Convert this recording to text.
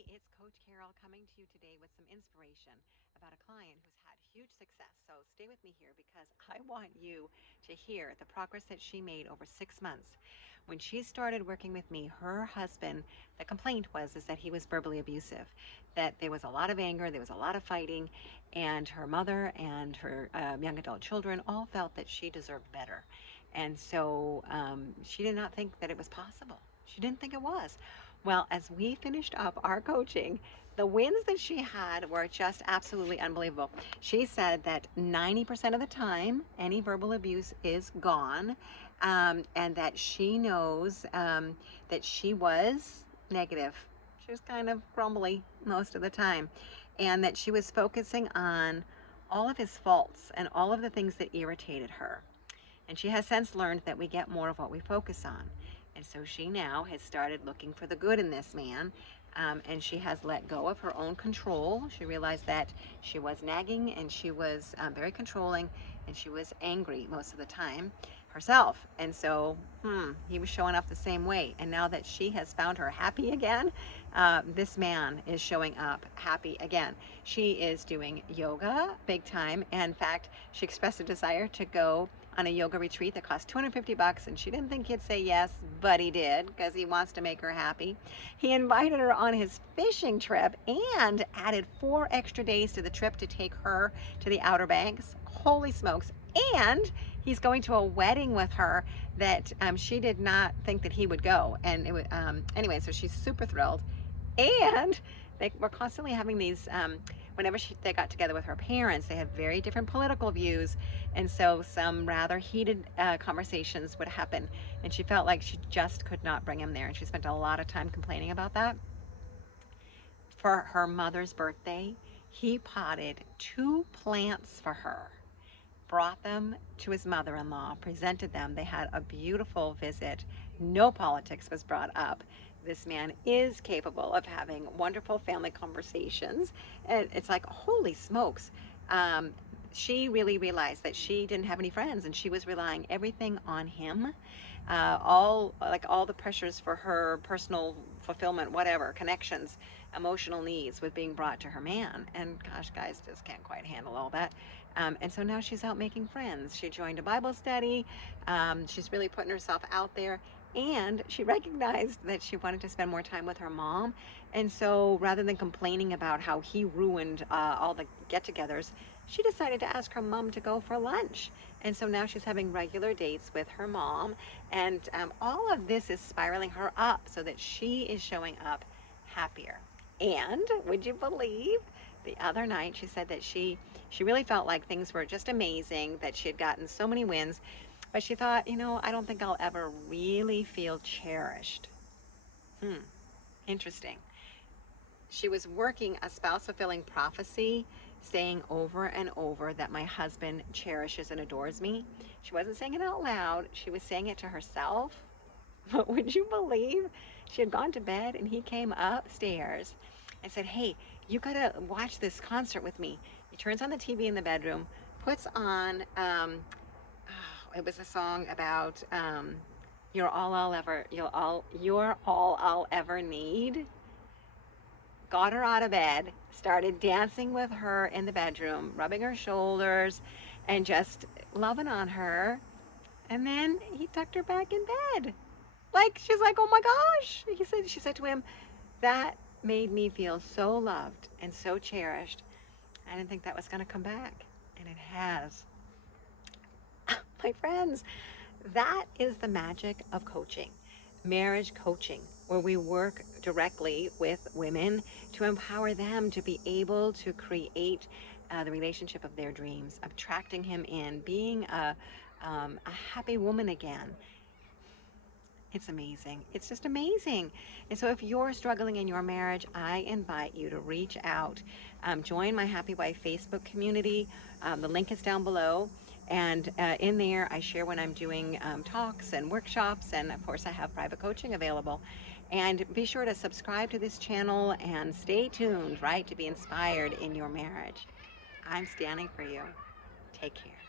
Hey, it's Coach Carol coming to you today with some inspiration about a client who's had huge success. So stay with me here because I want you to hear the progress that she made over 6 months. When she started working with me, her husband, the complaint was is that he was verbally abusive, that there was a lot of anger, there was a lot of fighting, and her mother and her young adult children all felt that she deserved better. And so she did not think that it was possible. She didn't think it was. Well, as we finished up our coaching, the wins that she had were just absolutely unbelievable. She said that 90% of the time, any verbal abuse is gone, and that she knows that she was negative. She was kind of grumbly most of the time, and that she was focusing on all of his faults and all of the things that irritated her. And she has since learned that we get more of what we focus on. And so she now has started looking for the good in this man. And she has let go of her own control. She realized that she was nagging and she was very controlling and she was angry most of the time herself. And so he was showing up the same way. And now that she has found her happy again, this man is showing up happy again. She is doing yoga big time. And in fact, she expressed a desire to go on a yoga retreat that cost $250, and she didn't think he'd say yes, but he did because he wants to make her happy. He invited her on his fishing trip and added 4 extra days to the trip to take her to the Outer Banks. Holy smokes. And he's going to a wedding with her that she did not think that he would go. And it was, anyway, so she's super thrilled. And they were constantly having these whenever they got together with her parents, they had very different political views, and so some rather heated conversations would happen, and she felt like she just could not bring him there, and she spent a lot of time complaining about that. For her mother's birthday, he potted 2 plants for her, brought them to his mother-in-law, presented them. They had a beautiful visit. No politics was brought up. This man is capable of having wonderful family conversations. And it's like, holy smokes. Um, she really realized that she didn't have any friends and she was relying everything on him. All the pressures for her personal fulfillment, whatever, connections, emotional needs was being brought to her man. And gosh, guys just can't quite handle all that. And so now she's out making friends. She joined a Bible study. She's really putting herself out there. And she recognized that she wanted to spend more time with her mom. And so rather than complaining about how he ruined all the get togethers, she decided to ask her mom to go for lunch. And so now she's having regular dates with her mom. And all of this is spiraling her up so that she is showing up happier. And would you believe the other night she said that she really felt like things were just amazing, that she had gotten so many wins, but she thought, I don't think I'll ever really feel cherished. Hmm, interesting. She was working a spouse fulfilling prophecy, saying over and over that my husband cherishes and adores me. She wasn't saying it out loud, she was saying it to herself. But would you believe she had gone to bed and he came upstairs and said, "Hey, you gotta watch this concert with me." He turns on the TV in the bedroom, puts on, it was a song about you're all I'll ever need. Got her out of bed, started dancing with her in the bedroom, rubbing her shoulders and just loving on her. And then he tucked her back in bed. Like, she's like, "Oh my gosh." She said to him, "That made me feel so loved and so cherished. I didn't think that was going to come back." And it has. My friends, that is the magic of coaching, marriage coaching, where we work directly with women to empower them to be able to create the relationship of their dreams, attracting him in, being a happy woman again. It's amazing. It's just amazing. And so if you're struggling in your marriage, I invite you to reach out. Join my Happy Wife Facebook community. The link is down below. And in there, I share when I'm doing talks and workshops. And of course, I have private coaching available. And be sure to subscribe to this channel and stay tuned, right, to be inspired in your marriage. I'm standing for you. Take care.